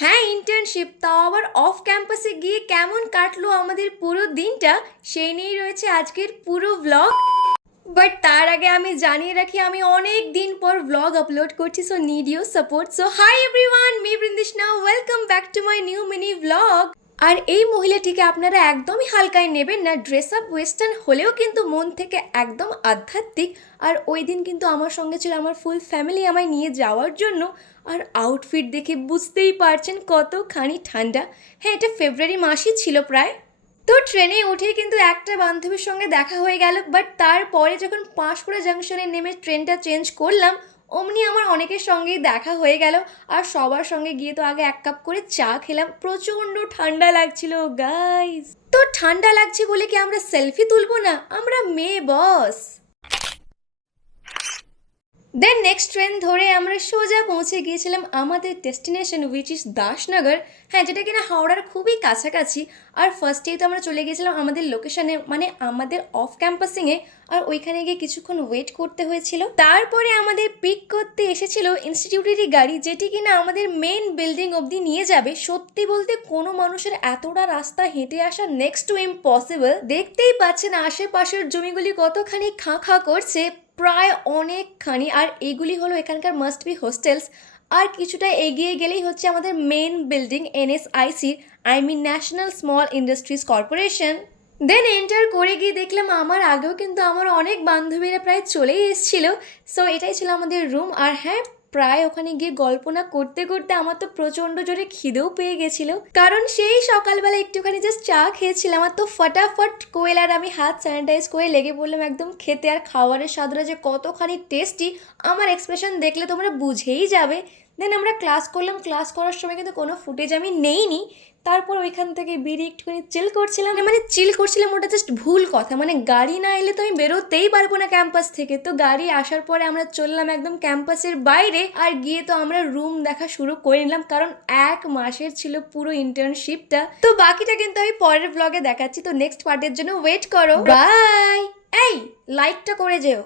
হ্যাঁ, ইন্টার্নশিপ, তাও আবার অফ ক্যাম্পাসে গিয়ে কেমন কাটলো আমাদের পুরো দিনটা সেই নিয়েই রয়েছে আজকের পুরো ভ্লগ। বাট তার আগে আমি জানিয়ে রাখি আমি অনেক দিন পর ভ্লগ আপলোড করছি, so need your support. So hi everyone, me Brindishna, welcome back to my new mini vlog. আর এই মহিলাটিকে আপনারা একদমই হালকায় নেবেন না। ড্রেস আপ ওয়েস্টার্ন হলেও কিন্তু মন থেকে একদম আধ্যাত্মিক। আর ওই দিন কিন্তু আমার সঙ্গে ছিল আমার ফুল ফ্যামিলি আমায় নিয়ে যাওয়ার জন্য। আর আউটফিট দেখে বুঝতেই পারছেন কতখানি ঠান্ডা। হ্যাঁ, এটা ফেব্রুয়ারি মাসই ছিল প্রায়। তো ট্রেনে উঠে কিন্তু একটা বান্ধবীর সঙ্গে দেখা হয়ে গেল, বাট তারপরে যখন পাঁশকুড়া জাংশনে নেমে ট্রেনটা চেঞ্জ করলাম অমনি আমার অনেকের সঙ্গেই দেখা হয়ে গেল। আর সবার সঙ্গে গিয়ে তো আগে 1 কাপ করে চা খেলাম। প্রচণ্ড ঠান্ডা লাগছিল গাইস। তো ঠান্ডা লাগছে বলে কি আমরা সেলফি তুলবো না? আমরা মেয়ে বস। দেন নেক্সট ট্রেন ধরে আমরা সোজা পৌঁছে গিয়েছিলাম আমাদের ডেস্টিনেশন উইচ ইজ দাসনগর। হ্যাঁ, যেটা কিনা হাওড়ার খুবই কাছাকাছি। আর ফার্স্টেই তো আমরা চলে গিয়েছিলাম আমাদের লোকেশনে, মানে আমাদের অফ ক্যাম্পাসিংয়ে। আর ওইখানে গিয়ে কিছুক্ষণ ওয়েট করতে হয়েছিল। তারপরে আমাদের পিক করতে এসেছিল ইনস্টিটিউটেরই গাড়ি, যেটি কিনা আমাদের মেন বিল্ডিং অবধি নিয়ে যাবে। সত্যি বলতে কোনো মানুষের এতটা রাস্তা হেঁটে আসা নেক্সট টু ইম্পসিবল। দেখতেই পাচ্ছেন আশেপাশের জমিগুলি কতখানি খাঁ খাঁ করছে, প্রায় অনেকখানি। আর এগুলি হলো এখানকার মাস্ট বি হোস্টেলস। আর কিছুটা এগিয়ে গেলেই হচ্ছে আমাদের main building NSIC, I mean National Small Industries Corporation. Then enter করে গিয়ে দেখলাম আমার আগেও কিন্তু আমার অনেক বান্ধবীরা প্রায় চলেই এসেছিল। সো এটাই ছিল আমাদের রুম। আর হ্যাঁ, প্রায় ওখানে গিয়ে গল্প না করতে করতে আমার তো প্রচণ্ড জোরে খিদেও পেয়ে গেছিলো, কারণ সেই সকালবেলা একটুখানি জাস্ট চা খেয়েছিলাম। আর তো ফটাফট কোয়েল আর আমি হাত স্যানিটাইজ করে লেগে পড়লাম একদম খেতে। আর খাবারের স্বাদটা যে কতখানি টেস্টি আমার এক্সপ্রেশন দেখলে তোমরা বুঝেই যাবে। দেন আমরা ক্লাস করলাম। ক্লাস করার সময় কিন্তু কোনো ফুটেজ আমি নেইনি। তারপর ওইখান থেকে বেরিয়ে একটুখানি চিল করছিলাম। মানে চিল করছিলাম ওটা জাস্ট ভুল কথা, মানে গাড়ি না এলে তো আমি বেরোতেই পারবো না ক্যাম্পাস থেকে। তো গাড়ি আসার পরে আমরা চললাম একদম ক্যাম্পাসের বাইরে। আর গিয়ে তো আমরা রুম দেখা শুরু করে নিলাম, কারণ 1 মাসের ছিল পুরো ইন্টার্নশিপটা। তো বাকিটা কিন্তু আমি পরের ব্লগে দেখাচ্ছি। তো নেক্সট পার্টের জন্য ওয়েট করো। বাই। এই লাইকটা করে যেও।